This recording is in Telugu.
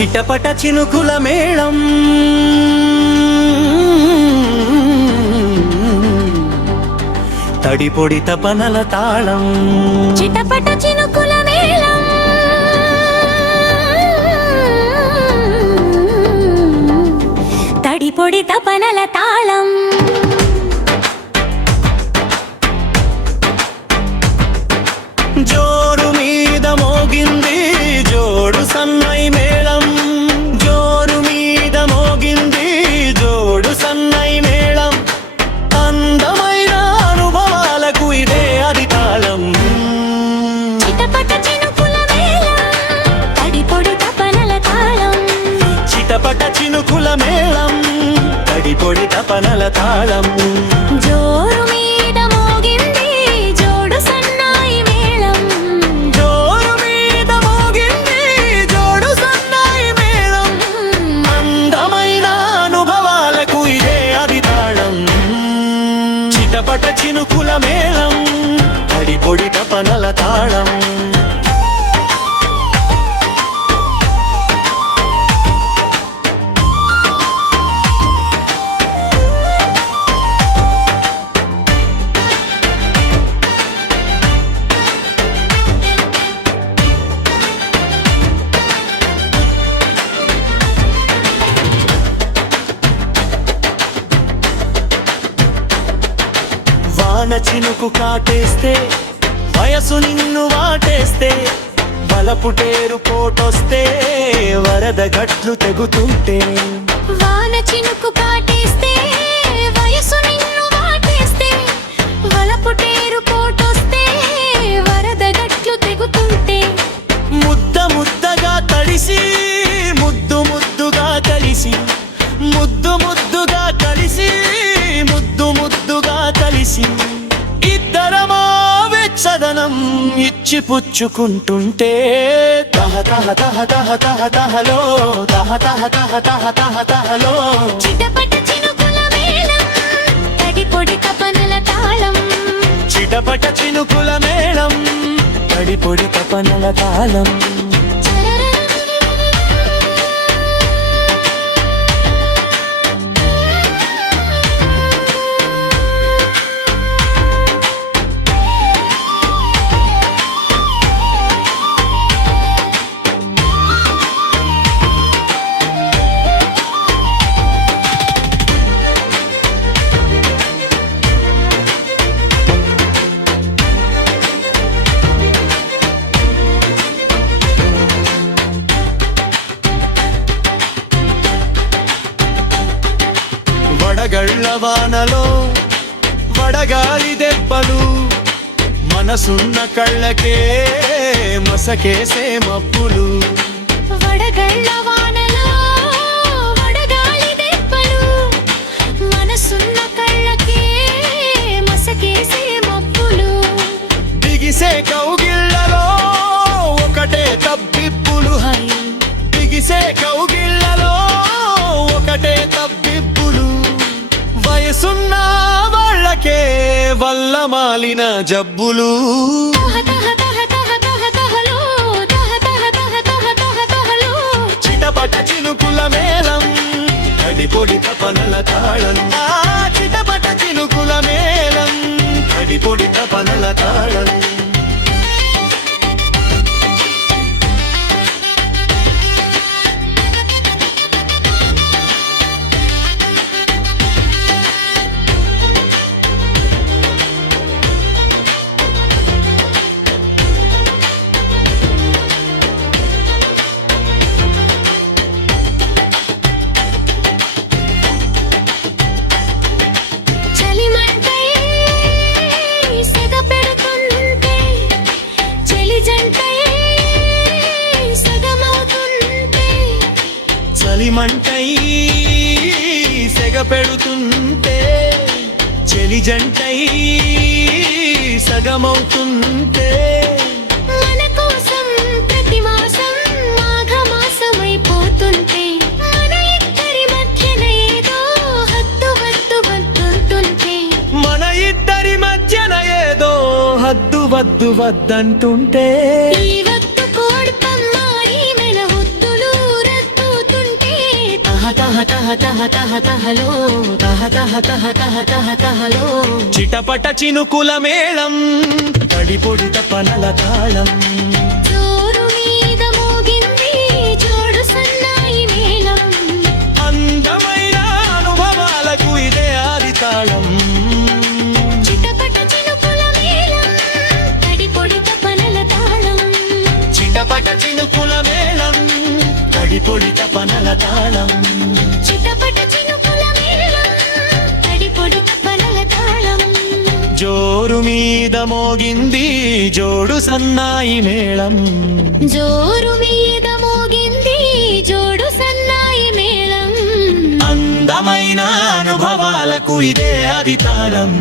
చిటపట చినుకుల మేళం తడిపొడి తపనల తాళం చిటపట చినుకుల మేళం తడిపొడి తపనల తాళం జోరు మీద మోగింది జోడు సన్నై మేళం జోరు మీద మోగింది జోడు సన్నై మేళం అందమైన అనుభవాలకు ఇదే అది తాళం చిటపట చినుకుల మేళం తడిపొడి తపనల తాళం చిటపట చినుకుల మేళం తడిపొడి తపనల తాళం జోరు మీద మోగింది జోడు సన్నాయి మేళం జోరు మీద మోగింది జోడు సన్నాయి మేళం అందమైన అనుభవాలకు ఇదే అది తాళం చిటపట చినుకుల మేళం తడిపొడి తపనల తాళం వాన చినుకు కాటేస్తే వయసు నిన్ను వాటేస్తే బలపుటేరు పోటొస్తే వరద గట్లు తెగుతుంటే వాన చినుకు కాటేస్తే వయసు నిన్ను వాటేస్తే వలపుటేరు పోటొస్తే వరద గట్లు తెగుతుంటే ముద్ద ముద్దగా తడిసి ముద్దు ముద్దుగా కలిసి ముద్దు ముద్దుగా కలిసి ముద్దు ముద్దుగా కలిసి ఇద్దరమా వెచ్చదనం ఇచ్చి పుచ్చుకుంటుంటే తహ తహ తహ తహ తహ తహలో తహ తహ తహ తహ తహ తహలో చిటపట చినుకుల మేళం తడిపొడి తపనల తాళం చిటపట చినుకుల మేళం తడిపొడి తపనల తాళం వడగళ్ళ వానలో వడగాలి దెబ్బలు మనసున్న కళ్ళకే మసకేసే మబ్బులు వడగళ్ళ వానలో వడగాలి దెబ్బలు మనసున్న కళ్ళకే మసకేసే మబ్బులు బిగిసే కౌగిళ్ళలో ఒకటే తబ్బిబ్బులు హై బిగిసే కౌగిళ్ళలో ఒకటే తబ్బిబ్బులు వయసున్న వాళ్ళకే వల్ల మాలిన జబ్బులు చిటపట చినుకుల మేళం తడిపొడి తపనల తాళం చిటపట చినుకుల మేళం తడిపొడి తపనల తాళం చలిమంటై సెగ పెడుతుంటే చెలి జంటై సగమవుతుంటే మన కోసం ప్రతి మాసం మాఘమాసమైపోతుంటే మన ఇద్దరి మధ్యన ఏదో హద్దు హద్దు వద్దుంటుంటే మన ఇద్దరి మధ్యన ఏదో హద్దు వద్దు వద్దంటుంటే ఈ వద్దు కోడి పమ్మారి మెల వద్దులు రద్దు తహ తహ తహ తహలో తహ తహ తహ తహ తహ తహలో చిటపట చినుకుల మేళం తడిపొడి తపనల తాళం జోరు మీద మోగింది జోడు సన్నాయి మేళం అందమైన అనుభవాలకు ఇదే ఆది తాళం చిటపట చినుకుల మేళం తడిపొడి తపనల తాళం చిటపట చినుకుల మేళం తడిపొడి తపనల తాళం చిటపట చినుకుల మేళం తడిపొడి తపనల తాళం జోరు మీద మోగింది జోడు సన్నాయి మేళం జోరు మీద మోగింది జోడు సన్నాయి మేళం అందమైన అనుభవాలకు ఇదే ఆది తాళం